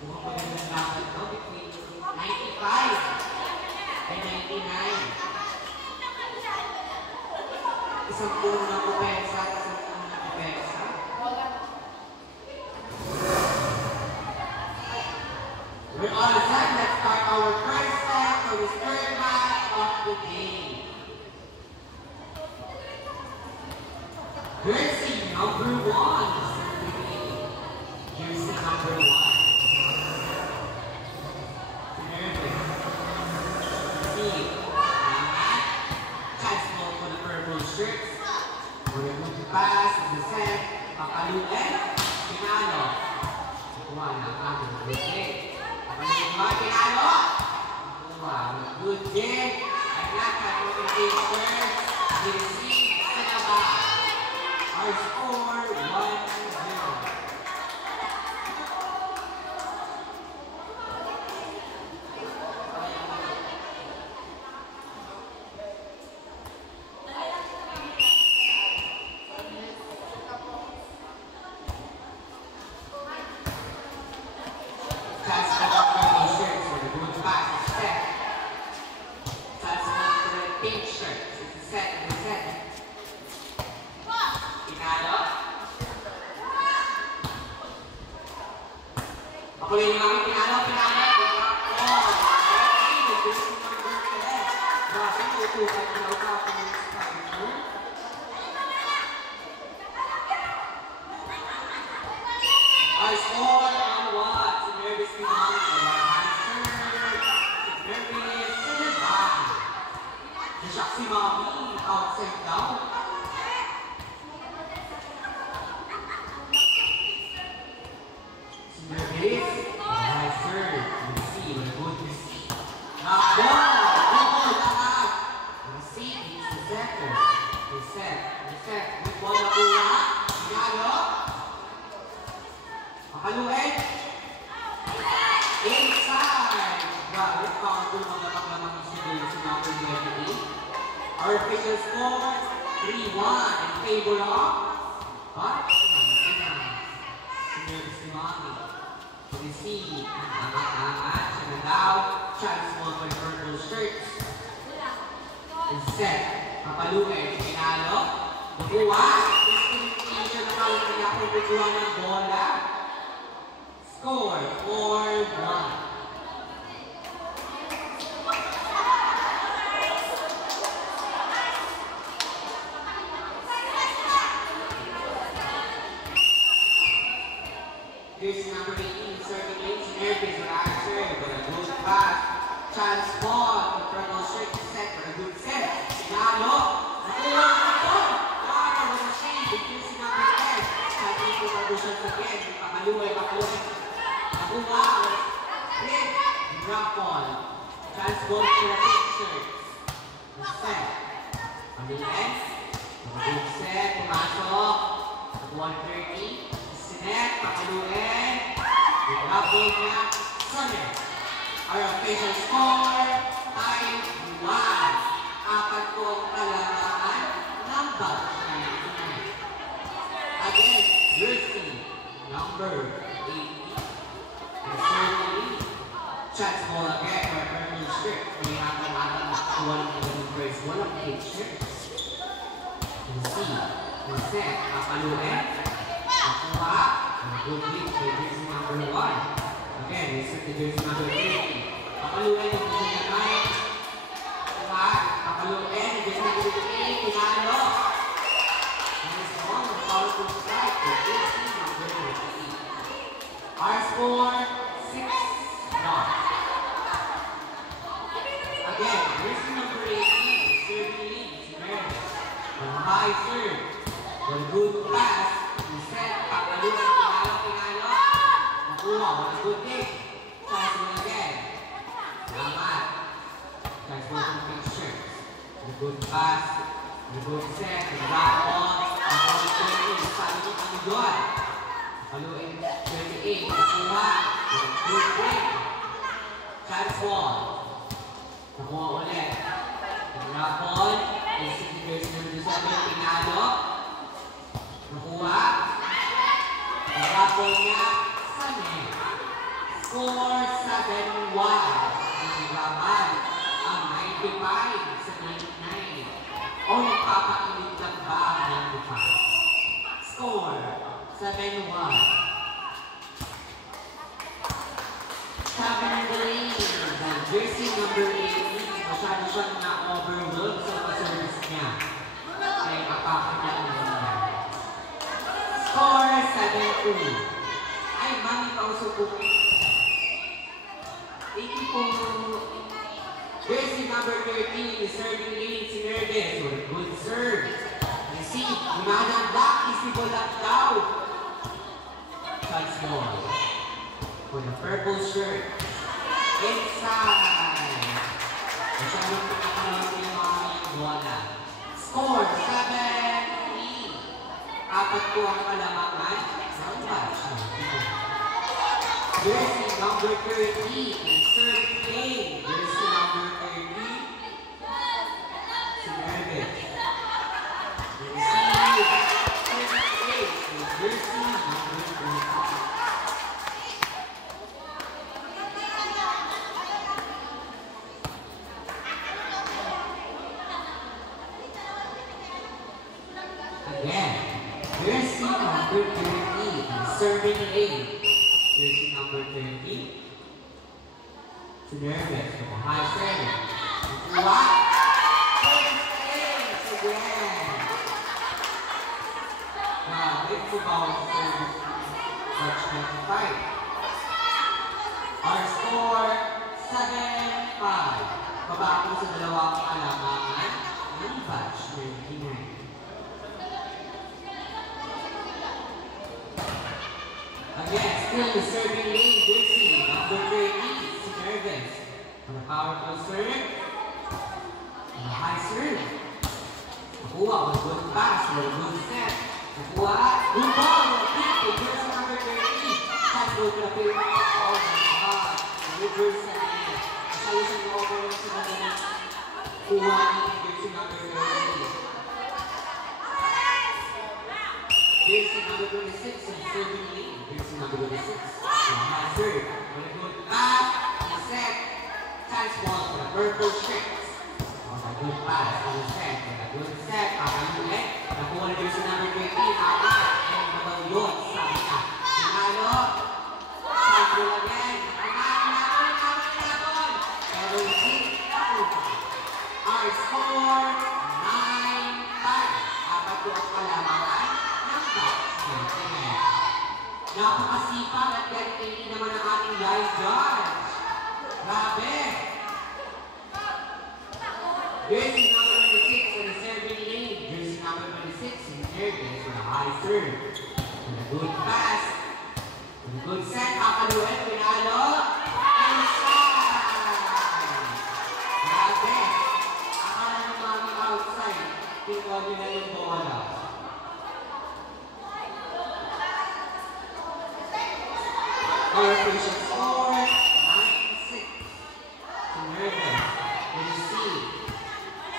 Mukhang magandang lakad to between 95 and 99. Isang puno ng kupensa at isang puno ng kupensa. We're all set. Let's start our first set for this third match of the game. Jersey number 1. Jersey number 1. Shirts. We're going to pass in the set. Pakaluin. Pinalo. Kuha na ang ating good. Pakaluin. Pinalo. Kuha. Good game. At lahat ng ating shirts. Receive sa laba. Our score 1-0. Kunin namin pinalo. I score on what? Si Nervous ni Mami. Si Nervous Sinabay. Nasyak si Mami. Outside down. Si Nervous. Alright, sir. Let's see. What a good receipt. Knock ball. Receipt. He's the setter. Reset. With ball na kuha. Pinalo. Pakaluin. Inside. Grabe, powerful mga paglamang isibig sa number 28. Our official score 3-1 in favor of Nervous ni Mami. Receive. Angat. Siya na daw. Chance mo for purple shirts. Reset. Papaluin. Pinalo. Nakuha. Discrimination na kawin kaya kung bigwa ng bola. Score 4-1. Here's number 18 serving lanes. Nervous answer. But a good pass. Chance ball. The purple shirt is set for a good set. Pinalo. Nakuha na ito. With a shade. Here's number 10. Starting to position again. Pakaluin. Nakuha. Hit. Drop ball. Chance ball for the pictures. Set. Pamilen. Good set. Pumasok. 130. Sinet. Pakaluin. Drop ball niya. Summit. Our official score 5-1. Apat po ang kalamaan ng batch. Again, Jersey number 18. And certainly, chance ball again for purple shirt. May hapon-hapon na kuwan ng first walang picture. Reset. Papaluin. Nakuha. Good lead for Jersey number 1. Again, reset to Jersey number 3. Papaluin yung Jersey number 9. Papaluin yung Jersey number 3. Pinalo. And it's one of the powerful strike for Jersey number 18. Our score 6-1. Again, Jersey number 18. Serving leads. Nervous. On high serve. One good pass. Reset. Papaluin. Pinalo. Nakuha. One good kick. Chance mo again. Salamat. Chance mo itong picture. A good pass. A good set. A drop ball. A good kick. Sabi ko kami doon. Paluin. 28. Nakuha. One good kick. Chance ball. Nakuha ulit. A drop ball. And 60 Pinalo. Nakuha. Ang rapol niya sa net. Score 7-1. Laban ang 95 sa 99. O nagpapakilig lang ba ang 95? Score 7-1. Sabi ng Delaney, jersey number 18, masyado siyang na-overload sa service niya. Kaya kapakita niya. Score 7-2. Ay, mami pausok po. Thank you po. Jersey number 13 is serving lane si Nerdes. Good serve. Receive. Gumana block. Isibo lang daw. Shots more. For the purple shirt. Inside. Masyadong pinakaroon niya mga bola. Score 7-3. Apat po ang kalamangan. Jersey number 30 and serving lane. Jersey number 30. Si Nerdes. Jersey number 30. Again, jersey number 30 and serving lane. Jersey number 30. To Nerdes from a high center. What? First ace again. Wow, it's about service. Touch 95. Our score 7-5. Pabako sa dalawang kalamangan ng batch 99. Again, still the serving lane, jersey number 30, si Nerdes. On a powerful serve. On a high serve. Nakuha, with good pass, with good set. Nakuha, good ball, with jersey number 30. Chance goal to the field. Oh my God. The reverse sa niya. Masyalo siyang na-overload sa kanila. Kuha ni jersey number 30. Jersey number 26 and serving lane. Jersey number 26. High serve. With a good pass. And set. Chance ball for the purple shirts. On a good pass. On the set. With a good set. Pakalulit. Nakuha na jersey number 20. Apat. And nabaw yun. Sabi niya. Sinalo. Chance ball again. Pero hindi. Our score 9-5. Apat ko ang kalamangan. Napakasipag at ganito naman ang ating live judge. Grabe! Jersey number 26 on the serving lane. Jersey number 26 in Nerdes with a high serve. With a good pass. With a good set. Kakaluan, pinalo. Inside! Grabe! Akala ng mami outside. Tingnan nila yung bola. Our official score 9-6 to Nerdes. We see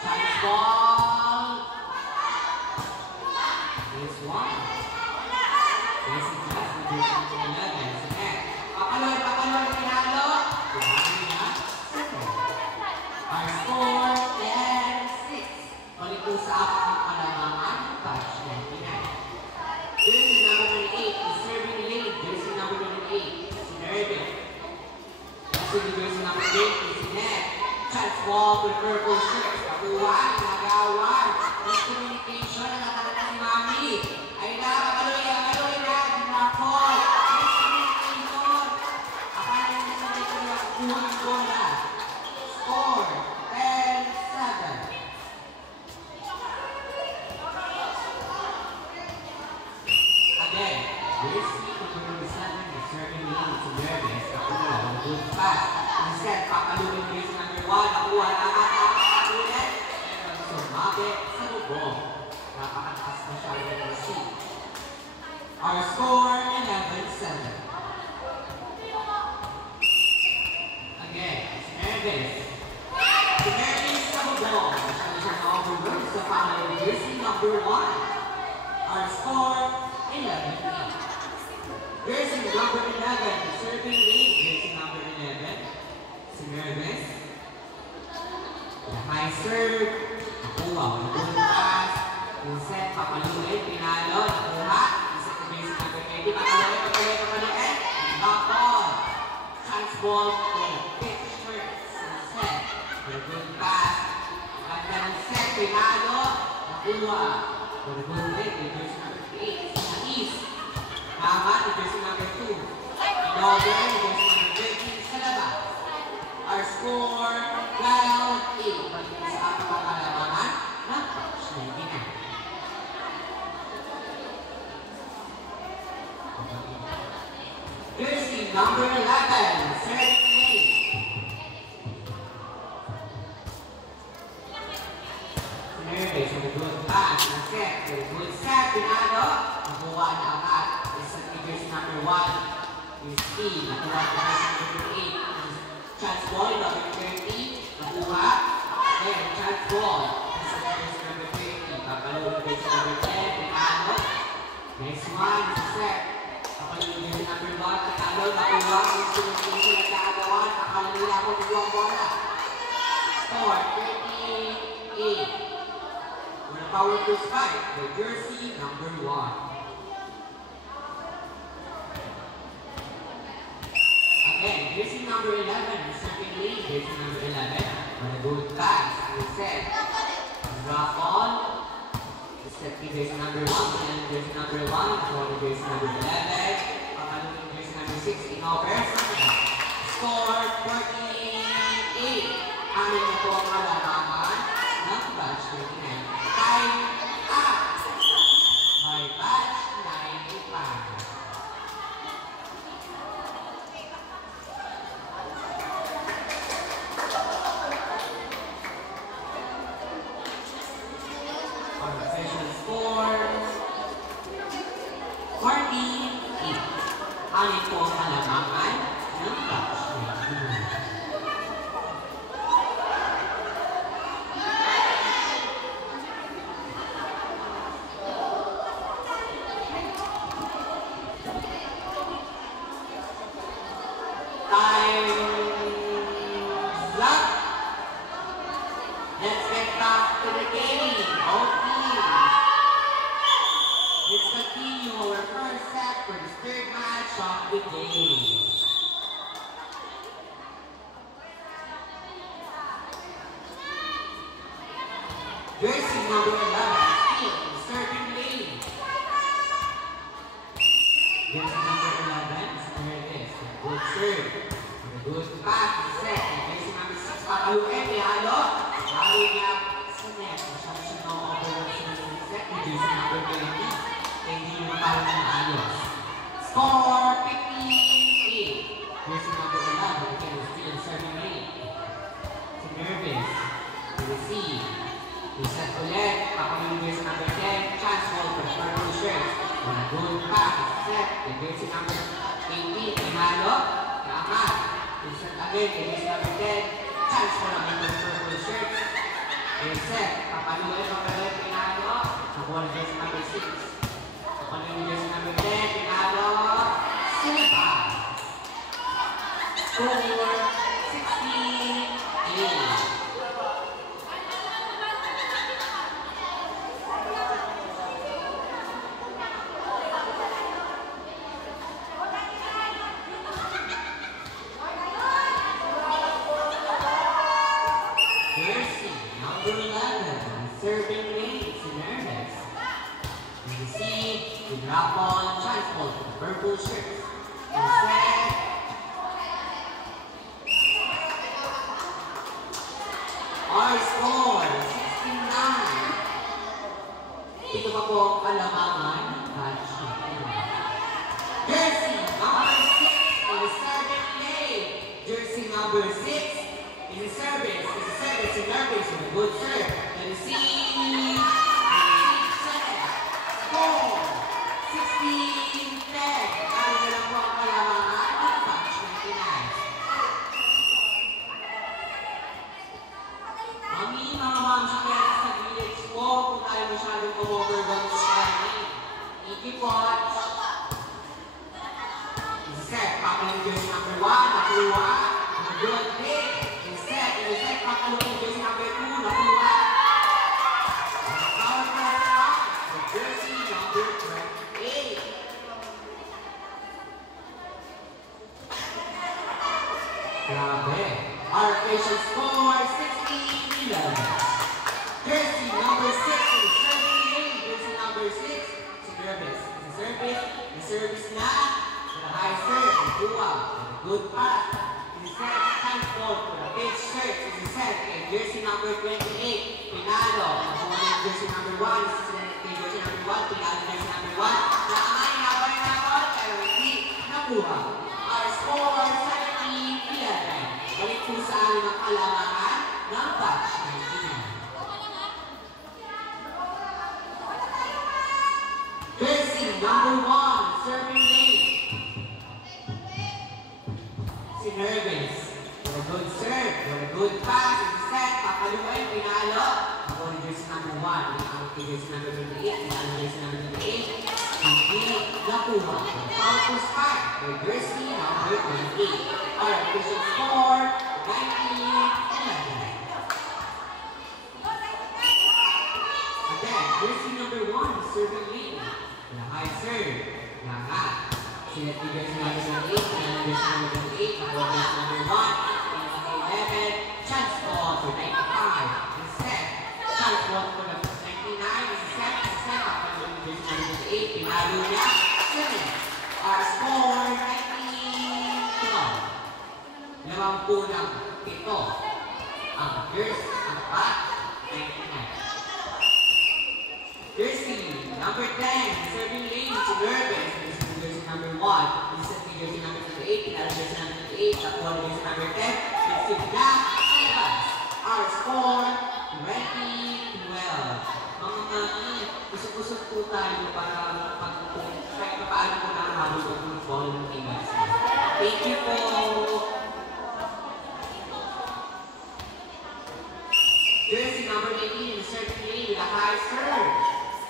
chance ball. There's one. There's a chance to do something 11. Pakaloy, pinalo. Our score 10-6. Balik po sa apat ng kalamangan. Touch 99. Jersey number 28 is serving lane. Jersey number 28. Nerdes. Kasi the jersey number 8 is net. Chance ball with purple shirts. Kakuhan, nagawan. Miscommunication na nakalala si Mami. Ay nakakaloy na. Dinapol. Miscommunication. Akala niya sa dito na kukuha ng bola. Score 10-7. Again, jersey number 7 is serving lane to Nerdes. Nakuha, good pass. Instead, pakaluin jersey number 1. Nakuha, nakakakulit. Pero sumabi sa lubong. Napakataas na siya ng receive. Our score 11-7. Again, it's Nerdes. Si Nerdes sa lubong. Masyado siya na-overload sa pangalaw jersey number 1. Our score 11-8. Jersey number 11, serving lane. Nervous. High serve. Nakuha. Good pass. Yung set. Papaluin. Pinalo. Nakuha. Set to basic number 20. Papaluin. Back ball. Chance ball. Pitch first. Set. Good pass. Ganda ng set. Pinalo. Nakuha. Good break. Jersey number 8. Sa East. Tama. Jersey number 2. Inobra. Jersey number 13. Sa labas. Our score, round 8. Balik sa ating mga kalamangan ng Touch 99. Jersey number 11, serving lane. Nervous with a good pass, set, good set, Pinado. Nakuha na agad. Isa ni jersey number 1, is Steve. Nakuha na jersey number 8. Chance ball, number 30, nakuha. Then, chance ball. Nasa jersey number 30. Papalo jersey number 10, Pinado. Next one, set. Papalo jersey number 1, Pinado. Nakuha. Yung sinunod na kaagawan. Akala nila ako yung bola. Score, 38. With a power to spike, the jersey number 1. Again, jersey number 11, serving lead, jersey number 11, on a good pass, reset, drop on, set to jersey number 1, and jersey number 1, for the jersey number 11, pakalunin jersey number 6, in over, score 48, amin na po ang malalaman ng batch 39. Time up by batch 95. Amin po ang kalamangan ng Touch 99. Time's up. Let's get back to the game. Okay. Let's continue our first set for the third match of the day. Jersey number 11, still in the serving lane. Jersey number 11, Nervous, good serve, a good pass, set. Jersey number 6, pakaluin, Halo. Halo niya sa net. Masyado siya na-overwork sa set. Jersey number 20. Hindi mo parang ng ayos. Score 58. Jersey number 11, again, still in serving lane. Si Nervous, to receive. Reset ulit, papaluin jersey number 10, chance ball for purple shirts. On a good pass, set. The jersey number 18, Pinalo. Tama. Reset again, jersey number 10, chance ball naman for purple shirts. Reset, papaluin Pinalo. Nakuha na jersey number 6. Papaluin jersey number 10, Pinalo. Silva. Score 68. Serving lane, Nervous. You receive, you drop on, chance ball for the purple shirts. Reset. Our score, 69. Ito pa po ang kalamangan ng Touch 99. Jersey number 6 in the serving lane. Jersey number 6 in the service. Is the service in Nervous with a good serve. Receive. Score 16-10. Kaya na lang po ang kalamangan ng Touch 99. Mami, mga ma'am, sakyan sa village po kung tayo masyadong overwhelmed sa training. Ikipot. Set. Papalang jersey number 1. Nakuha. Good hit. Grabe. Our official score, 16-11. Jersey number 6 in the serving lane. Jersey number 6, si Nervous. The service na. To the high serve, the dual, the good pass. The set, time ball for the big shirt. The set, and jersey number 28, Pinalo. Nakuha jersey number 1. Jersey number 1, Pinalo jersey number 1. Nakamay na pero hindi nakuha. Our score, 17-11. Balik po sa amin ang kalamangan ng batch 99. Jersey number 1, serving lane. Si Nervous. With a good serve, with a good pass, it's set, papaluin, Pinalo. Ako ni jersey number 1, ang jersey number 28, ang jersey number 28. Hindi nakuha. Foul to start with jersey number 28. Our official score, 19-11. Again, jersey number 1, serving lane. The high serve. Nangat. Sinet ni jersey number 28, and jersey number 28, ako jersey number 1. 11, chance ball for 95. And set. Chance ball for the 99. And set. Up on the jersey number 28. Pinalo niya. 7. Our score, 19-12. Lamang po ng 7. Ang jersey, ang bat, 99. Jersey number 10, serving lane to Nervous. Jersey number 1. This is jersey number 28. Pinalo jersey number 28. Ako jersey number 10. It's back. Our score, 20-12. Mga usap-usap po tayo para kahit paano po nakahabol po ng ball ng teammates. Thank you po. Jersey number 18, the serving lane with a high serve.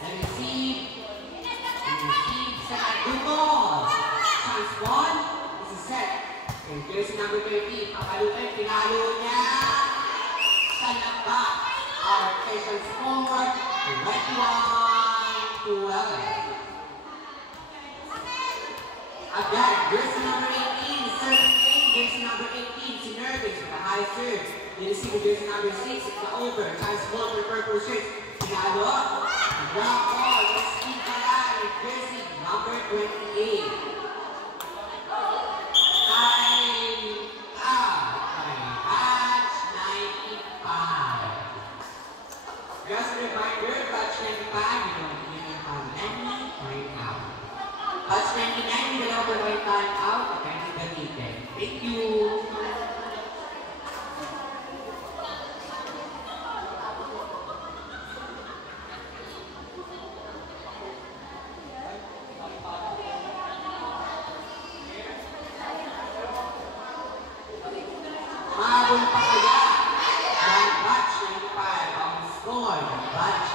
And receive, set, good ball. Chance 1, this is set. And jersey number 13, papalutin, pinalo niya. Sa labas, our official score, 21-12. Again, jersey number 18, serving lane, jersey number 18, si Nervous with a high serve. You receive jersey number 6, it's the over. Chance ball for purple shirt. Pinalo. Drop ball, let's keep the line, jersey number 28. Just a reminder, batch 95, you don't even have any time out. Batch 99, you don't have any time out, and you can eat them. Thank you. Mahabol pa kaya ng batch 95 ang score ng batch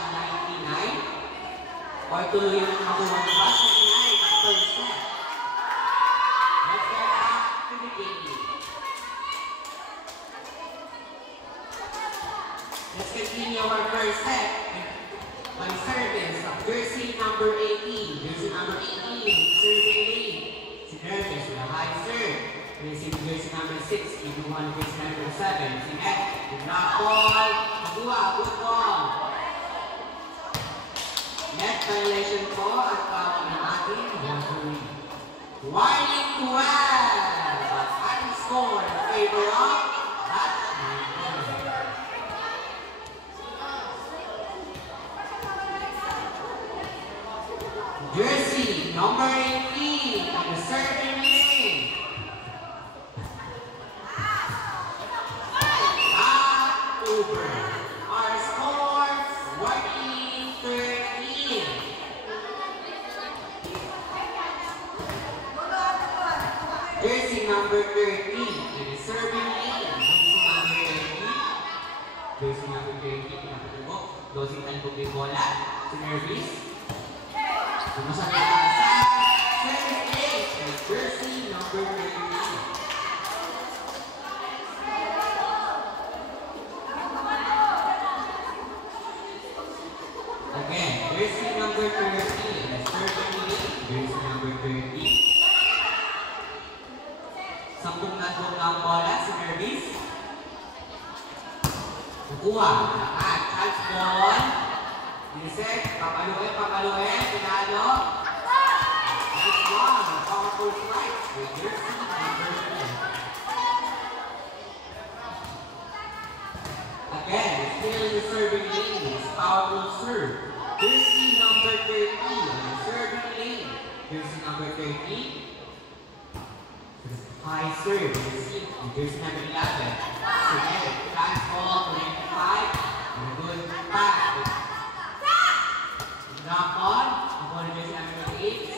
99 or tuloy ang nakuha ng batch 99 ang first set. Let's get back to the game. Let's continue our first set by service of jersey number 18. Jersey number 18, serving lane. Si Nervous with a high serve. Receive jersey number 6, inuwan jersey number 7. Si Ed, the block ball, Magua, good ball. Net violation po at tawag ng ating referee. Warning to well, but ating score in favor of batch 99. Jersey number 18 on the serving lane. Over. Our score, 14-13. Jersey number 13 in the serving lane. Jersey number 13, pinapatubo. Dosing time po kay bola. Si Nervous. Sumasama sa serving lane. Jersey number 13. Again, jersey number 13, that's 13, jersey number 13. 10 dugtong na dugtong ng bola si Nervis. Kukuha. Lahat. Chance ball. Reset. Papaluin. Pinalo. That's one. Powerful strike. With jersey number 10. Again, still in the serving lane. It's powerful serve. Jersey number 13. Serving lane. Jersey number 13. High serve. Jersey number 11. Again, chance ball. 25. And a good pass. Knock on. The ball jersey number 28.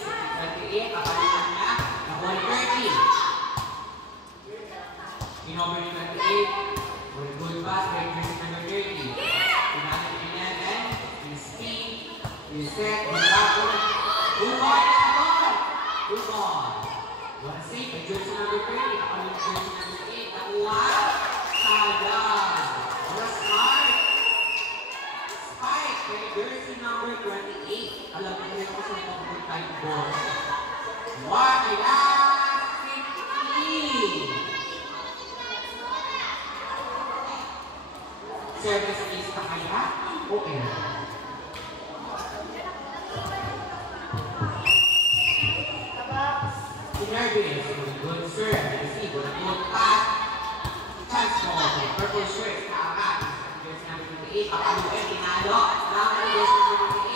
28. Kapalitan niya. The ball 30. Inover ni 28. With a good pass by jersey number 30. Pinatid ni 11. In speed. Reset. Good ball. Good ball. One save by jersey number 30. Kapalitan jersey number 8. Nakuha. Sayang. What a smart. Spike by jersey number 28. Alam mo rin ako sa mga type ball. What a last 15. Service is na kaya? Okay. Nervous with a good serve. Receive with a good pass. Chance ball for the purple shirt. Kaangat. Jersey number 28. Papaluin. Pinalo. Now jersey number 28.